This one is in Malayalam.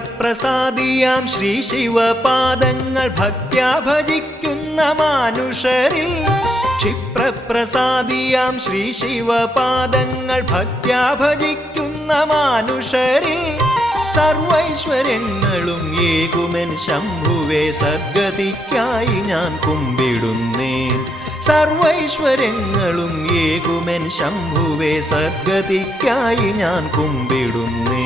ക്ഷിപ്രപ്രസാദിയാം ശ്രീ ശിവപാദങ്ങൾ ഭക്ത്യാ ഭജിക്കുന്ന മാനുഷരിൽ ക്ഷിപ്രപ്രസാദിയാം ശ്രീ ശിവപാദങ്ങൾ ഭക്ത്യാ ഭജിക്കുന്ന മാനുഷരിൽ സർവൈശ്വര്യങ്ങളും ഏകുമെൻ ശംഭുവേ സദ്ഗതിക്കായി ഞാൻ കുമ്പിടുന്നേൻ സർവൈശ്വര്യങ്ങളും ഏകുമെൻ ശംഭുവേ സദ്ഗതിക്കായി ഞാൻ കുമ്പിടുന്നേൻ